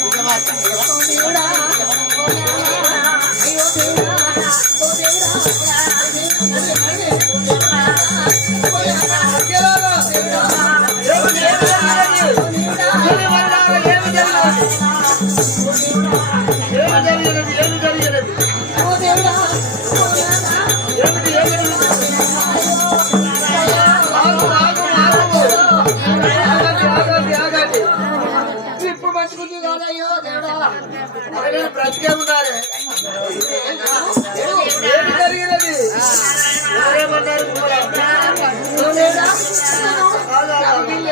ఇప్పుడు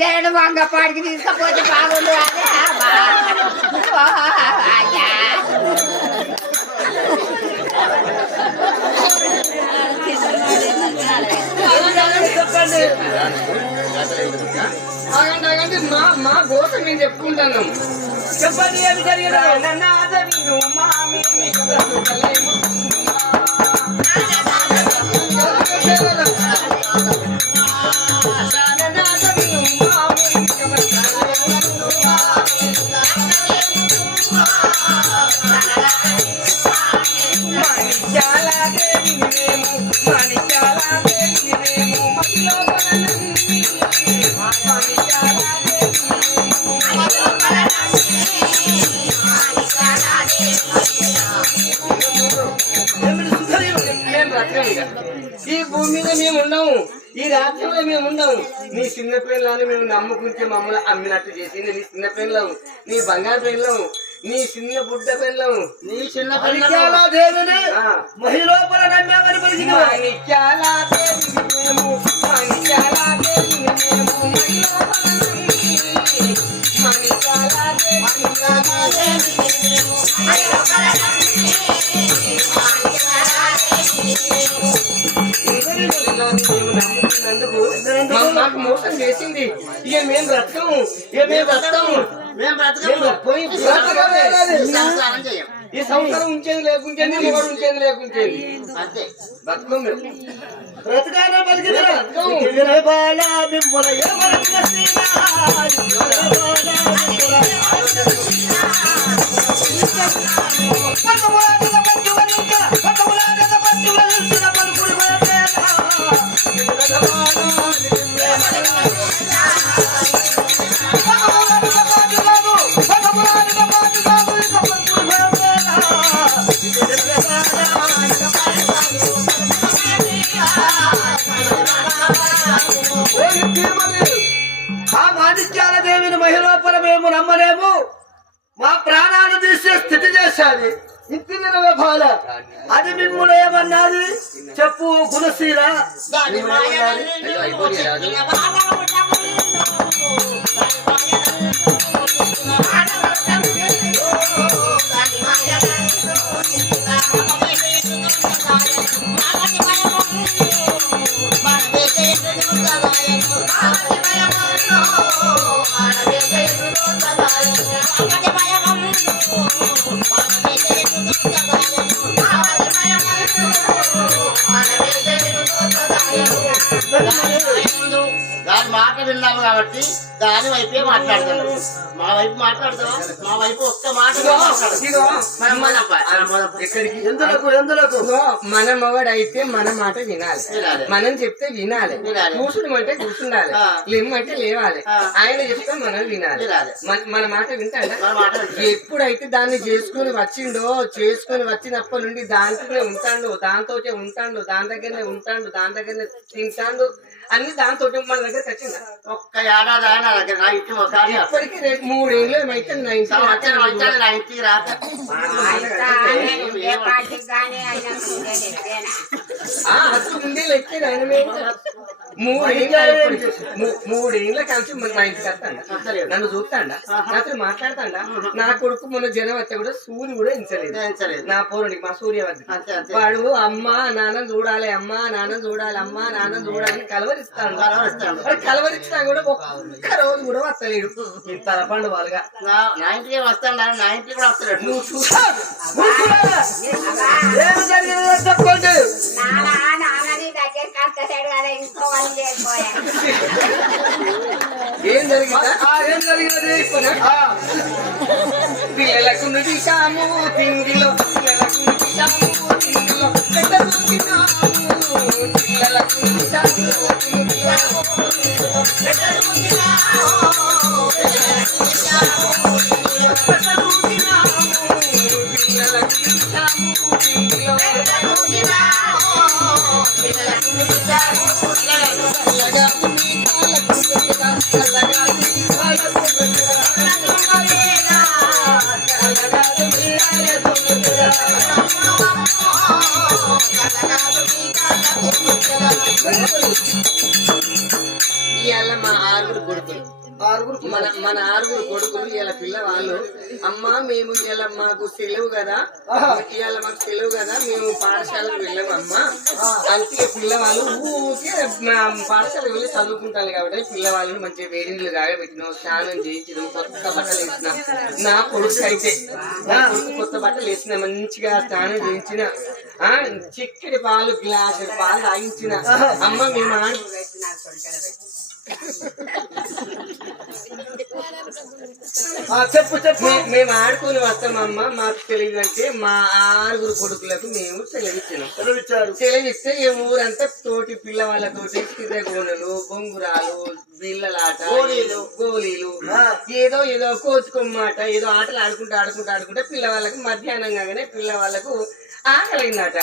లంజల్ వంగ పాడికి తీసుకపోతే బాగుండు అదే చెప్పండి మా మా కోసం నేను చెప్పుకుంటాను చెప్పండి ఏమి జరిగిన నమ్ముకుంటే మమ్మల్ని అమ్మినట్టు చేసి నీ చిన్న పిల్లవు నీ బంగారు పిల్లవు నీ చిన్న బుడ్డ పిల్లవు నీ చిన్న దేవిని. మహిళోపల నమ్మామని దేవిని దేవిని మాణిక్యాల దేవిని చేసింది ఇక మేము బ్రతకము ఇక మేము బ్రతకము మేము మేము బ్రతకము పోయి బ్రతకమే లేదు. సంసారం చేయం ఈ సంవత్సరం ఉంచేది లేకుంటేది మొగడు ఉంచేది లేకుంటేది అంతే మేము బతుకము. ఆ మాణిక్యాల దేవిని మహిళోపర మేము నమ్మలేము. మా ప్రాణాలు తీసే స్థితి చేశాది. ఇంటినవే బాల. అది మిమ్మల్ని ఏమన్నది? చెప్పు గుణశీల విన్నాము కాబట్టి దాని వైపే మాట్లాడతాను మా వైపు మాట్లాడతావా మా వైపు ఒక్క మాట ఎందులకు ఎందులకు మన మగడు అయితే మన మాట వినాలి. మనం చెప్తే వినాలి. కూర్చుంటే కూర్చుండాలి. లేమంటే లేవాలి. ఆయన చెప్తే మనం వినాలి. మన- మాట వింటాడా. ఎప్పుడైతే దాన్ని చేసుకుని వచ్చిండో చేసుకుని వచ్చినప్పటి నుండి దాంట్లోనే ఉంటాడు దాంతో ఉంటాడు దాని దగ్గరనే ఉంటాడు దాని దగ్గరనే తింటాడు అన్ని దాంతో మన దగ్గరకు వచ్చిందా ఒక్క ఏడాది నా దగ్గర నా ఇంటి ఒకసారి ఇప్పటికి రేపు మూడేళ్ళు ఏమైతే నా ఇంట్లో సంవత్సరం వచ్చాడు నా ఇంటికి రాక ఏ పార్టీకి కానీ అయినా ఉండేది ఆ, అసలు లెక్కే ఆయన మూడేళ్ళ కలిసి మా ఇంటికి వస్తాడా? నన్ను చూస్తాడా? నాతో మాట్లాడతాడా? నా కొడుకు మొన్న జనం వస్తే కూడా సూర్యుడు కూడా ఇంచలేదు నా పౌరుడికి మా సూర్యవర్ధి వాడు అమ్మ నాన్న చూడాలి అమ్మ నాన్న చూడాలి అమ్మ నాన్న చూడాలి కలవరిస్తాడు. కలవరిస్తాడు. వాడు కలవరిస్తా కూడా రోజు కూడా వస్తలేడు. ఈ తలపండు వాళ్ళగా నా ఇంటికి వస్తాను నా ఇంటికి కూడా వస్తాడు. నువ్వు ఏమి జరిగిందో చెప్పండి. ఏం జరిగిందా? ఏం జరిగినది పిల్లలకు తిండిలో పిల్లలకు తిండిలో పిల్లలకు నుడిశాము తిండిలో మన మన ఆరుగురు కొడుకులు ఇవాళ పిల్లవాళ్ళు. అమ్మా మేము ఇవాళ మాకు సెలవు కదా. ఇవాళ మాకు సెలవు కదా మేము పాఠశాలకు వెళ్ళాము అమ్మా. అందుకే పిల్లవాళ్ళు ఊరికే పాఠశాలకు వెళ్ళి చదువుకుంటారు కాబట్టి పిల్లవాళ్ళని మంచిగా వేడి నీళ్ళు కాగబెట్టినాం స్నానం చేయించిన కొత్త బట్టలు వేసిన. నా కొడుకు అయితే నా కొడుకు కొత్త బట్టలు వేసిన మంచిగా స్నానం చేయించిన చిక్కడి పాలు గ్లాసు పాలు తాగించిన. అమ్మ మేము చెప్పు చెప్పు. మేము ఆడుకొని వస్తామమ్మ మాకు తెలియదు అంటే మా ఆరుగురు కొడుకులకు మేము సెలవిచ్చినాం. సెలవిస్తే ఈ ఊరంతా తోటి పిల్లవాళ్ళతోటి కిర్రగోనలు బొంగురాలు బిల్లలాట గోళీలు. ఏదో ఏదో కోచుకోమాట ఏదో ఆటలు ఆడుకుంటూ ఆడుకుంటూ ఆడుకుంటే పిల్లవాళ్ళకి మధ్యాహ్నం కాగానే పిల్లవాళ్ళకు ఆకలైందట.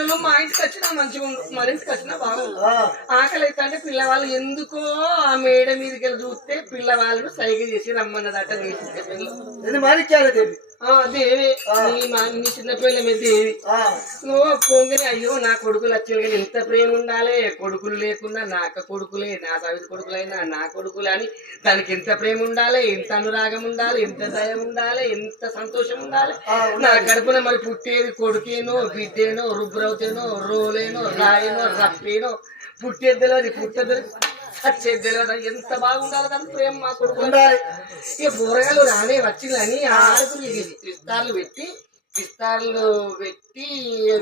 వాళ్ళు మా ఇంటికి వచ్చినా మంచిగా ఉండు మన ఇంటికి వచ్చినా బాగుండు ఆ, ఆకలి అయితే అంటే పిల్లవాళ్ళు ఎందుకో ఆ మేడ మీదకి వెళ్ళి చూస్తే పిల్లవాళ్ళు సైకిల్ చేసి రమ్మన్నదట నీ దేవి ఆ, దేవి నీ మా నీ చిన్న పిల్ల మీద దేవి నువ్వు పొంగిని అయ్యో నా కొడుకులు కానీ ఎంత ప్రేమ ఉండాలి. కొడుకులు లేకుండా నా అక్క కొడుకులే నా సవితి కొడుకులైనా నా కొడుకులే అని దానికి ఎంత ప్రేమ ఉండాలి ఎంత అనురాగం ఉండాలి ఎంత దయం ఉండాలి ఎంత సంతోషం ఉండాలి. నా కడుపున మరి పుట్టేది కొడుకేనో బిడ్డేనో రుబ్రవుతేనో రోలేనో రాయనో రప్పేనో పుట్టేది తెలియదు పుట్టేది ఎంత బాగుండాలి దాని ప్రేమ మా కొడుకు. ఉండాలి. ఇక కూరగాయలు రానే వచ్చిందని ఆరుగురు విస్తార్లు పెట్టి విస్తార్లు పెట్టి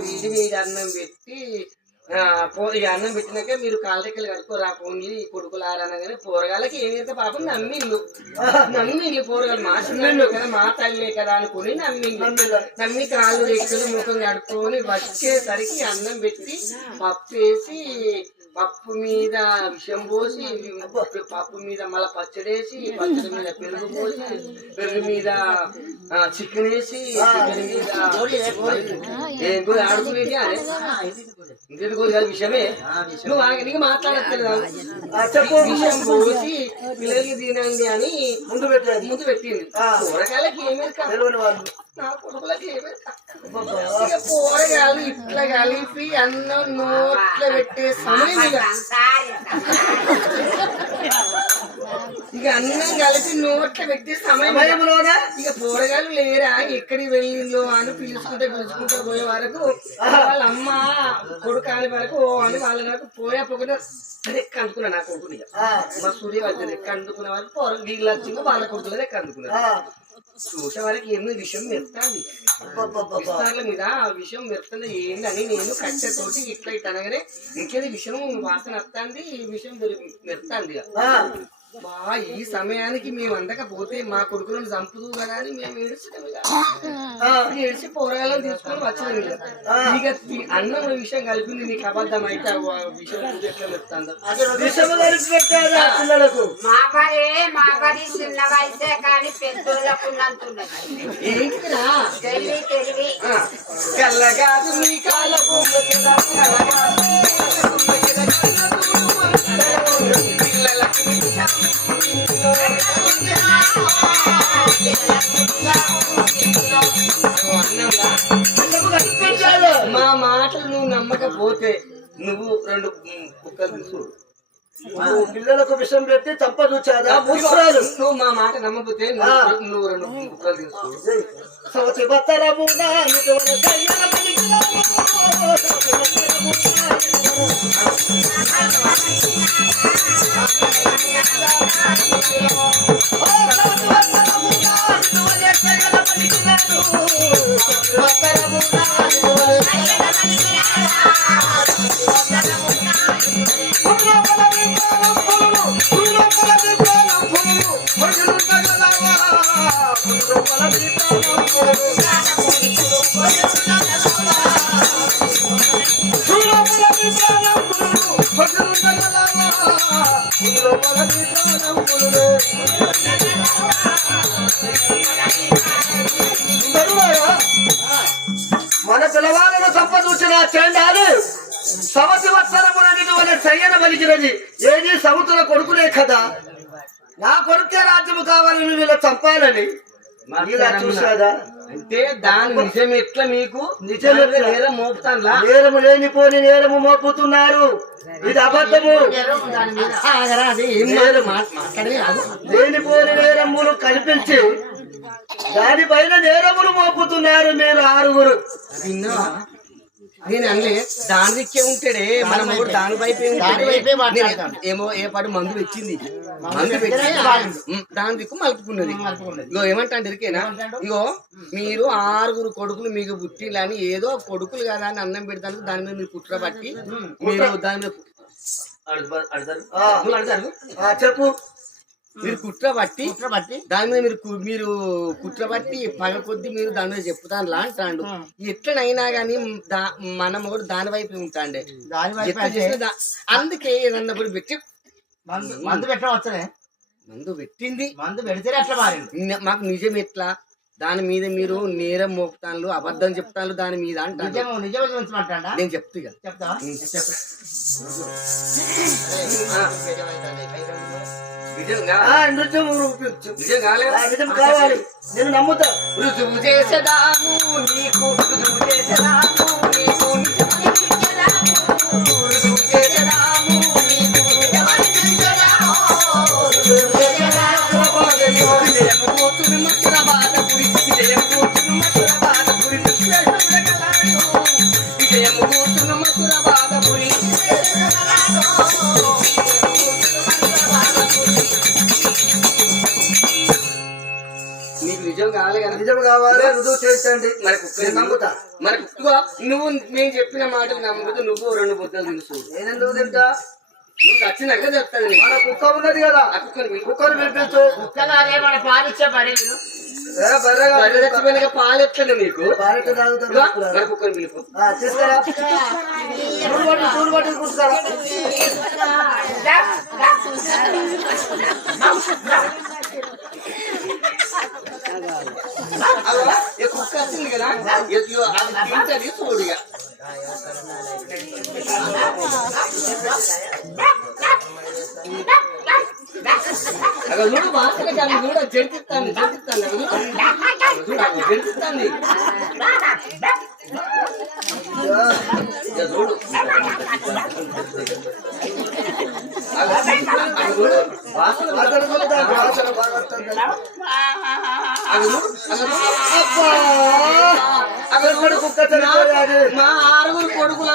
వీడి వీడి అన్నం పెట్టి ఆ, పో ఇక అన్నం పెట్టినాక మీరు కాళ్ళ దగ్గర కడుక్కోరా. పోండి కొడుకులారనగానే పోరగాళ్ళకి ఏం చేస్తే పాపం నమ్మిండు. నమ్మిండు పోరగాలు మా చిన్న కదా మా తల్లే కదా అనుకుని నమ్మిండు. నమ్మిండు. నమ్మి కాళ్ళు రెక్కలు ముఖం కడుక్కొని వచ్చేసరికి అన్నం పెట్టి పప్పు వేసి పప్పు మీద విషం పోసి పప్పు మీద మళ్ళీ పచ్చడేసి పచ్చడి మీద పెరుగు పోసి పెరుగు మీద చికెన్ వేసి చికెన్ మీద ఆడుకునేది ఇంటి కాదు విషయమే నువ్వు నీకు మాట్లాడట్లేదు విషయం పోసి పిల్లలకి తినండి అని ముందు పెట్టేది ముందు పెట్టింది. కూరగాయలకి ఏమేది కాదు నా కొడుకులకి కాదు కూరగాయలు ఇట్లా కలిపి అన్నం నోట్లో పెట్టే సమయం ఇక. అన్నం కలిపి నోట్లో పెట్టే సమయం ఇక. సమయంలోనే ఇక కూరగాయలు లేరా? ఎక్కడికి వెళ్ళిందో అని పిలుచుకుంటే పిలుచుకుంటే పోయే వరకు వాళ్ళ అమ్మ కొడుకు అని వరకు ఓ అని వాళ్ళ నాకు పోయే పొగన రెక్క అందుకున్నా నా కొడుకుని మా సూర్య వాళ్ళ రెక్క అందుకున్న వాళ్ళు పోర వీళ్ళు వచ్చిందో వాళ్ళ కొడుకుల రెక్క అందుకున్నారు చూసే వారికి ఏమో విషయం మెత్తాంది అబ్బబ్బబ్బబ్బ. విస్తార్ల మీద ఆ విషయం మెరుతుంది ఏందని నేను కట్టెతోటి ఇట్లా ఇట్లా అనగానే ఇంకేది విషయం వాసన వస్తుంది ఈ విషయం మెరుతుంది ఈ సమయానికి మేము అందకపోతే మా కొడుకులను చంపుదు కదా అని మేము. ఆ, ఏడ్చి పోరాలను తీసుకొని వచ్చినాం ఇక. అన్నం విషయం కలిపింది నీకు అబద్ధం అయితే విషయం నువ్వు ఎట్లా మా మాటలు నువ్వు నమ్మకపోతే నువ్వు రెండు కుక్కలు తీసుకో. నువ్వు పిల్లలకు విషం పెట్టి చంప చూచాదా మూసుకురాదు నువ్వు మా మాట నమ్మకపోతే నువ్వు రెండు కుక్కలు తీసుకో. సయ్యన పలికినాము. పిల్లవాళ్ళను సంపదూచిన చేండాలు సవతి వత్సరమునటువంటి సయ్యన పలికినది ఏది సముద్ర కొడుకునే కదా. నా కొడుకే రాజ్యము కావాలని వీళ్ళ చంపాలని. ఇలా చూసాదా అంటే దాని నిజం ఎట్లా మీకు? నిజం? నేరం మోపుతానులా? నేరము లేనిపోని నేరము మోపుతున్నారు. ఇది అబద్ధము. లేనిపోని నేరములు కల్పించి దానిపైన నేరములు మోపుతున్నారు మీరు ఆరుగురు? నేను అనలే దాని దిక్కే ఉంటాడే. మన దాని వైపే ఏమో ఏ పాటు మందు పెట్టింది. మందు పెట్టి దాని దిక్కు మలుపుకున్నది. ఇగో ఏమంటాడు ఇరికేనా? ఇగో మీరు ఆరుగురు కొడుకులు మీకు పుట్టిలని ఏదో కొడుకులు కదా అని అన్నం పెడతాను దాని మీద మీరు కుట్ర పట్టి మీరు దాని మీద చెప్పు. మీరు కుట్ర పట్టి కుట్ర బట్టి దాని మీద మీరు మీరు కుట్రబట్టి పగ కొద్ది మీరు దాని మీద చెప్తాను లా అంటాడు ఎట్లనైనా గానీ మన మొగుడు దాని వైపు ఉంటాండే. దాని వైపు అందుకే ఏదన్నప్పుడు పెట్టి మందు పెట్టవచ్చనే మందు పెట్టింది. మందు పెడితేనే అట్లా మారింది. మాకు నిజం ఎట్లా? దాని మీద మీరు నేరం మోపుతాను అబద్ధం చెప్తాను దాని మీద అంటాను ఉంచమంటాడా నేను చెప్తా ఇక. నృత్యం నిజం కావాలి. నేను నమ్ముతా. రుజువు చేసేదాము నీకు రుజువు చేసేదాము కావాలి. రుజువు చేయించండి. మరి కుక్క నేను నమ్ముతా. మరి కుక్క నువ్వు నేను చెప్పిన మాటలు నమ్ముతూ నువ్వు రెండు బుద్ధలు తెలుసు నేను ఎందుకు తింటా? నువ్వు చెప్తాను. మన కుక్క ఉన్నది కదా. ఆ కుక్కని పిలువు. కుక్కను పిలిపించు కుక్కలాగే మన పాలిచ్చే పని వీళ్ళు. ఏ, బర్రెగా బర్రె చచ్చిపోయినాక పాలు కుక్కని పిలుపు. తీసుకురా. చూడు పట్టు పట్టు కూర్చున్నారా అగో, ఈ కుక్క వచ్చింది కదా ఇదిగో, అది తింటది చూడు ఇక. అగో చూడు వాసన కానీ చూడ జడిపిస్తాను జడిపిస్తాను అగో చూడు. చూడు అగో జడిపిస్తాను ఇక చూడు అగో, అగో చూడు వాసన వాసన కూడా దాని వాసన బాగా వస్తుంది. అగో చూడు అగో చూడు. అబ్బా! అక్కడ కూడా కుక్క చనిపోయాడు. మా ఆరుగురు కొడుకుల.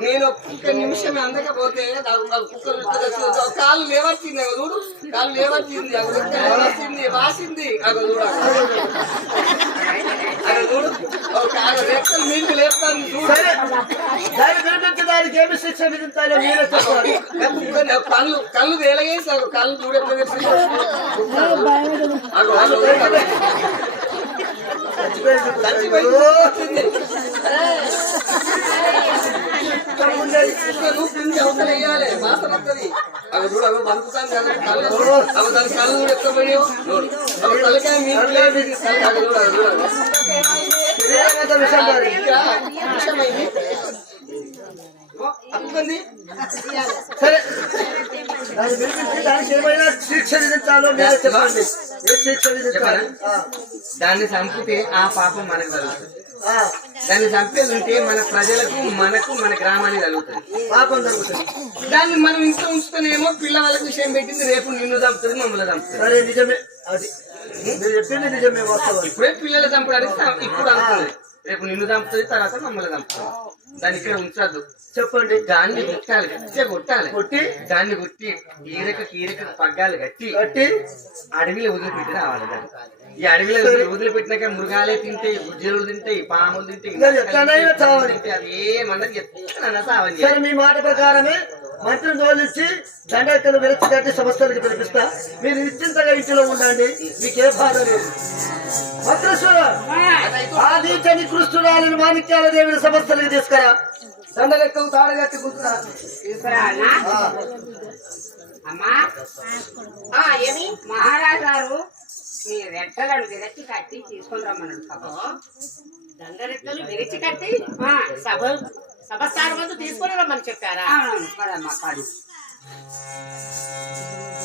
నేను ఒక్క నిమిషం అందకపోతే లేవర్చింది అగో చూడు. చూడు, లేవర్చింది వాసింది. అగో చూడు. అగో దానికి ఏమి శిక్ష విధించాలో మీరే చెప్పాలి కళ్ళు కళ్ళు వేలగేసి కళ్ళు చూడెట్లా చచ్చిపోయింది కుక్క. చచ్చిపోయింది. ఓ! వచ్చింది. నువ్వు పిండి అవతల వేయాలి వాసన వస్తుంది అవి చూడు అవి కదా అవి కళ్ళు కూడా తలకాయ సరే దాన్ని దానికి ఏమైనా శిక్ష విధించాలో చెప్పండి ఏ శిక్ష విధించాలి ఆ. దాన్ని చంపితే ఆ పాపం మనకు తగులుతుంది దాన్ని చంపేది ఉంటే మన ప్రజలకు మనకు మన గ్రామానికి కలుగుతుంది. పాపం జరుగుతుంది. దాన్ని మనం ఇంట్లో ఉంచుతేనేమో పిల్లవాళ్ళకి విషయం పెట్టింది రేపు నిన్ను చంపుతుంది మమ్మల్ని చంపుతుంది. సరే నిజమే. అది మీరు చెప్పింది నిజమే ఇప్పుడే పిల్లలు చంపడానికి ఇప్పుడు అనుకున్నది రేపు నిన్ను చంపుతుంది తర్వాత మమ్మల్ని చంపుతుంది. దాన్ని ఇక్కడ ఉంచద్దు. చెప్పండి దాన్ని కొట్టాలి గట్టిగా కొట్టాలి. కొట్టి దాన్ని కొట్టి కీరక కీరక పగ్గాలు కట్టి కట్టి అడవిలో వదిలిపెట్టి రావాలి దాన్ని. ఈ అడవిలో వదిలి- వదిలిపెట్టినాక మృగాలే తింటాయి గుజ్జలు తింటాయి పాములు తింటాయి. అది ఏమన్నది ఎట్లనైనా సావని సరే మీ మాట ప్రకారమే మంత్రిని తోలించి దండకలు వెలిచి కట్టి సంస్థలకి పిలిపిస్తా. మీరు నిశ్చింతగా ఇంటిలో ఉండండి మీకే బాధ లేదు. భద్రేశ్వర ఆది చని కృష్ణురాలని మాణిక్యాల దేవిని సంస్థలకి తీసుకురా. దండలెక్కవు తాడగట్టి కూతురా. అమ్మా. ఆ, ఏమి? మహారాజు గారు మీ రెట్టలను విరచి కట్టి తీసుకొని రమ్మన్నాడు పాపం. దండరెక్కలు విరిచి కట్టి సభ సభస్థానం ముందు తీసుకొని రమ్మని చెప్పారా.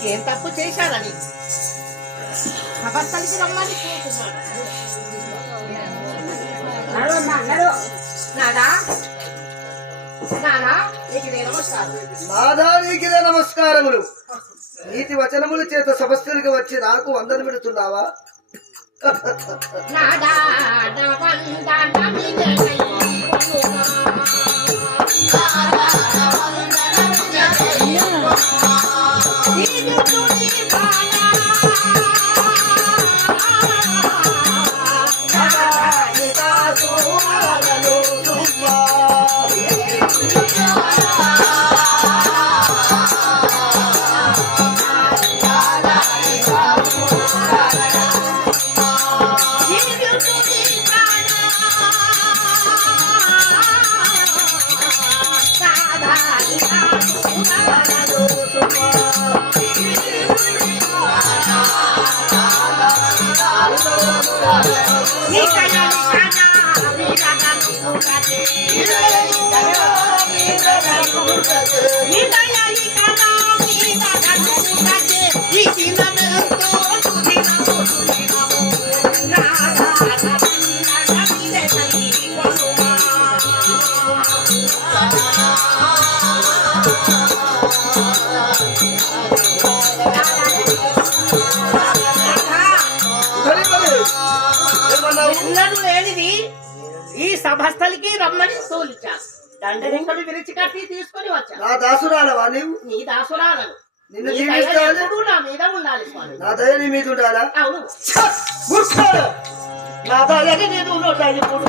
ఏం తప్పు చేశారని? సభస్థలికి రమ్మని నాదా నమస్కారములు. నీతి వచనముల చేత సమస్యలకు వచ్చి నాకు వందలు పెడుతున్నావా? ఈ సభస్థలికి రమ్మని తోలిచాను దండరెక్కలు విరిచి కట్టి తీసుకొని వచ్చాను నా దాసురాలవా నీవు? నీ దాసురాలను నిన్ను నీ దయ ఎప్పుడూ నా మీద ఉండాలి స్వామి? నా దయ నీ మీద ఉండాలా? అవును! నా దయని నీదు ఉండాలి ఇప్పుడు?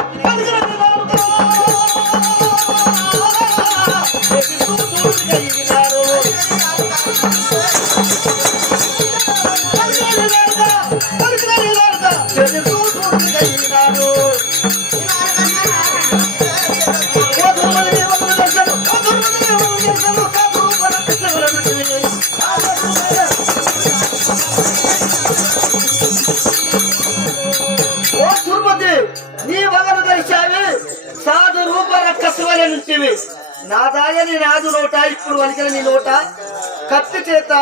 చేత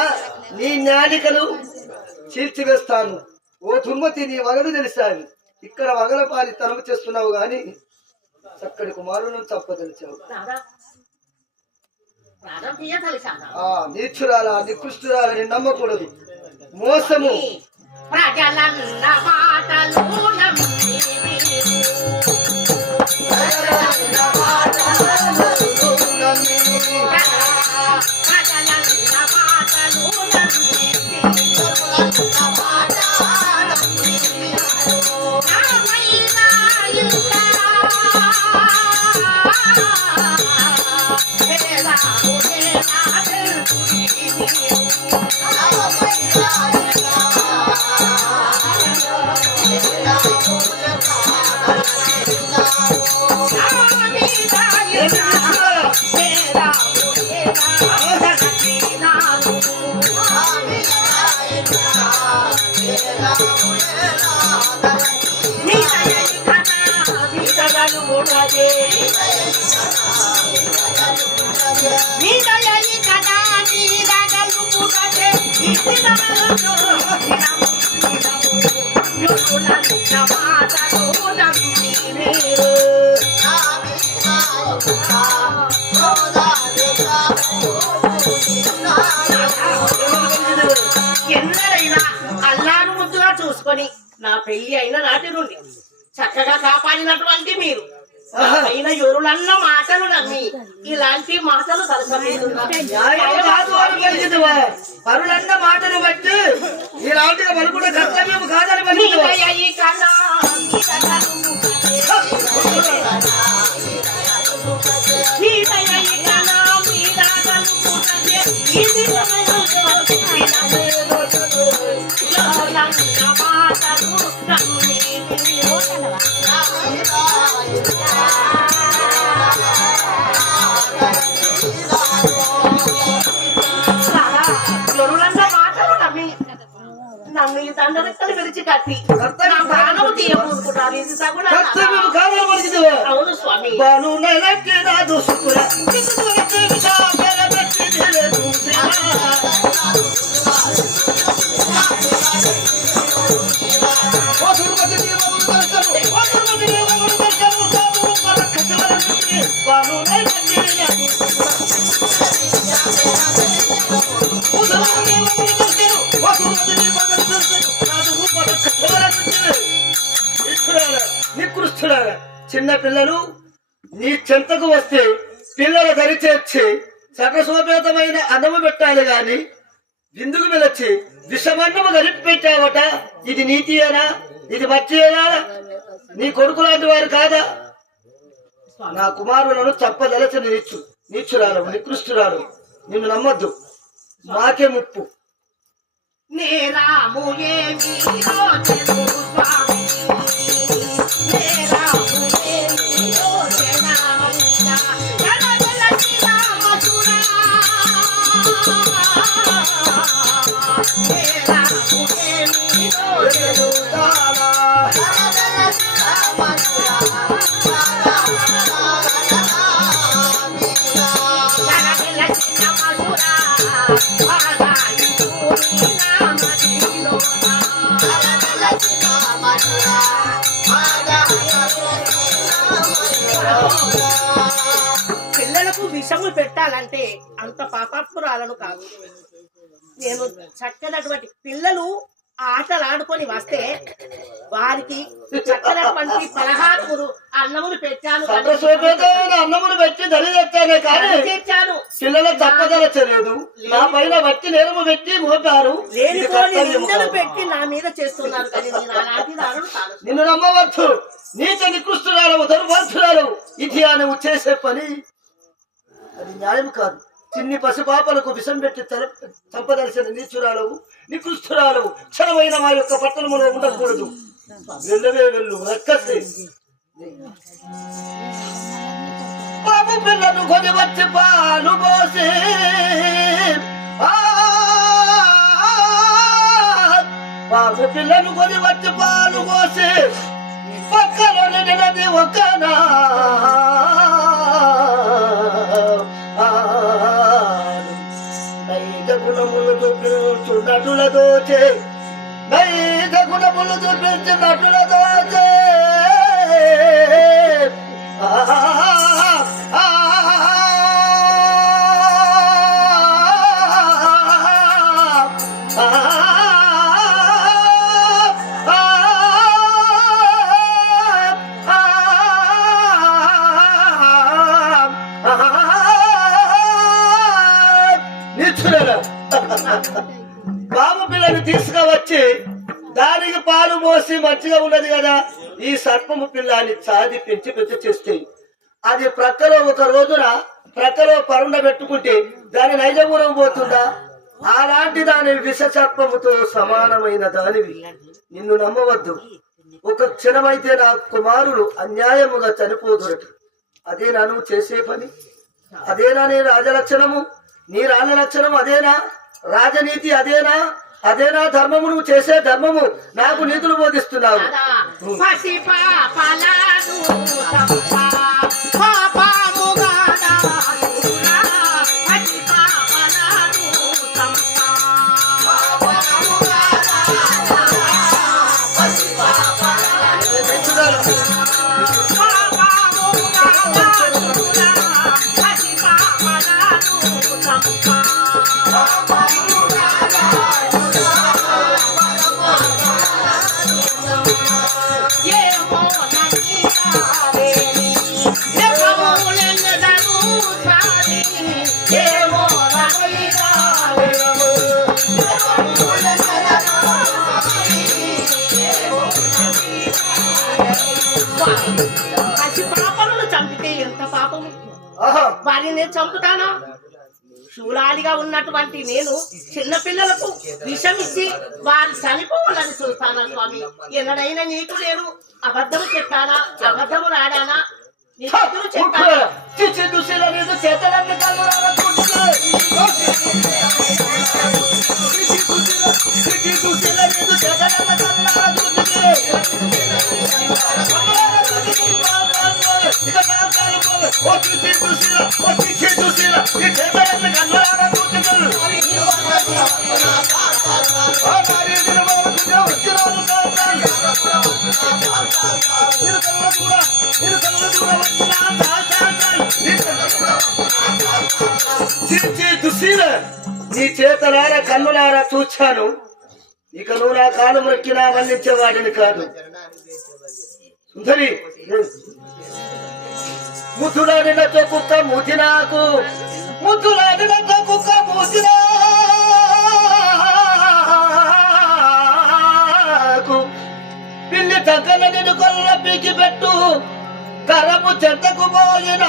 నీ జ్ఞానికలు చీల్చివేస్తాను ఓ తుర్మతి నీ వగలు తెలిసావి. ఇక్కడ వగల పాలి తనము చేస్తున్నావు గాని చక్కడి కుమారులను తప్పదలిచావు కలిసాను ఆ నీచురాల నికృష్టురాలని నమ్మకూడదు. మోసము. ప్రజలన్న మాటలు నమ్మి. ప్రజలన్న చూసుకొని నా పెళ్ళి అయిన నాటి నుండి చక్కగా కాపాడినటువంటి మీరు. నా పైన ఎవరులన్న మాటలు నమ్మి ఇలాంటి మాటలు పరులన్న మాటలు బట్టి ఇలాంటిగా పలుకున్న కర్తవ్యం కాదని పలికిదివా ఎవరులన్న దండరెక్కలు విరిచి కట్టి. నా ప్రాణం తీయకూరుకున్నారు ఇది తగునా కర్తవ్యం కాదని పలికిదివా అవును స్వామి. బాను నెలకి నా దుసుకుల కిసుకులకి విషాపల దేవగురు చిన్న పిల్లలు నీ చెంతకు వస్తే పిల్లలు దరిచేర్చి సకసోపేతమైన అన్నము పెట్టాలి గాని విందుకు వెళ్ళొచ్చి విషమన్నము కలిపి పెట్టావట. ఇది నీతియేనా ఇది మర్చియేనా నీ కొడుకు లాంటి వారు కాదా? నా కుమారులను చంపదలచని నిచ్చు నీచురాలు నికృష్టురాలు. నిన్ను నమ్మొద్దు. మాకే ముప్పు. నేరాము ఏమి రోజెను స్వామి. పిల్లలకు విషము పెట్టాలంటే అంత పాపాత్మురాలను కాదు. నేను చక్కనటువంటి పిల్లలు ఆటలు ఆడుకొని వస్తే వారికి చక్కనటువంటి పలహారములు అన్నములు పెట్టాను. అన్నమును పెట్టి దరి తెచ్చానే కానీ తెచ్చాను. పిల్లల తప్పదలచలేదు నా పైన వట్టి నేరము పెట్టి మోపారు. నిందలు. పెట్టి నా మీద చేస్తున్నారు. నిన్ను నమ్మవచ్చు నీచ నికృష్టురాలవు దుర్భద్రురాలవు ఇది నువ్వు చేసే పని. అది న్యాయం కాదు. చిన్ని పసిపాపలకు విషం పెట్టి చంపదలసిన నీచురాలవు నికృష్ఠురాలు క్షణమైన మా యొక్క పట్టణంలో ఉండకూడదు. వెళ్ళవే వెళ్ళు రక్కసే. బాబు పిల్లను కొని వచ్చి పాలు పోసి. బాబు పిల్లను కొని వచ్చి పాలు పోసి. పక్కన నిన్నది ఒకనా నటుల దోచే నైజ గుణములు చూపించు నటుల దోచే దానికి పాలు పోసి మంచిగా ఉన్నది కదా. ఈ సర్పము పిల్లాన్ని చాది పెంచి పెద్ద చేస్తే. అది ప్రక్కలో ఒక రోజున ప్రక్కలో పరుండ పెట్టుకుంటే దాని నైజగుణం పోతుందా? అలాంటి దాని విష సర్పముతో సమానమైన దానివి. నిన్ను నమ్మవద్దు. ఒక క్షణమైతే నా కుమారుడు అన్యాయముగా చనిపోదురట. అదేనా నువ్వు చేసే పని? అదేనా నీ రాజలక్షణము? నీ రాజలక్షణం అదేనా? రాజనీతి అదేనా? అదేనా ధర్మము నువ్వు చేసే ధర్మము నాకు నీతులు బోధిస్తున్నావు. శూలాలిగా ఉన్నటువంటి నేను చిన్న పిల్లలకు విషం ఇచ్చి వారు చనిపోవాలని చూస్తానా స్వామి? ఎన్నడైనా నీకు నేను అబద్ధము చెప్పానా? అబద్ధము రాడానా నీ ఎదురు చెప్పానా? నీకు చేతలన్నీ నీకు కళ్ళులారా చూడుతుంది. కళ్ళులారా చూడుతుంది, బాబాయ్. ఇక నీ చీచి చేతలారా కన్నులారా చూచాను. ఇక నువ్వు నా కాలు మొక్కినా మన్నించేవాడిని కాదు. సుందరి ముద్దులాడినతో కుక్క మూతి ముద్దులాడినతో కుక్క మూతి నాకు పిల్లి తగ్గన నిన్ను కొల్ల పీకి పెట్టు కరము చెంతకు పోయినా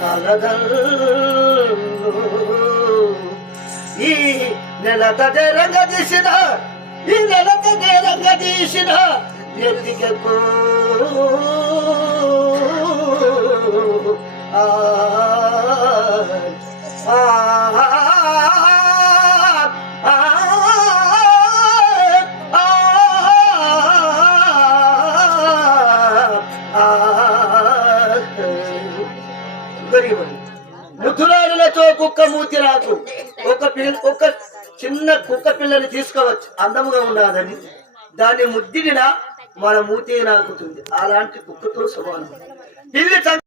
కలగల్లు ఈ నెలత రంగ తీసిన ఈ నెలత రంగ తీసిన ఎదిగకు ఆ ఆ ఒక్కొక్క మూతి రాకు ఒక ఒక చిన్న కుక్క పిల్లని తీసుకోవచ్చు. అందముగా ఉన్నదని దాన్ని ముద్దిడినా మన మూతి నాకుతుంది. అలాంటి కుక్కతో సమానం పిల్లి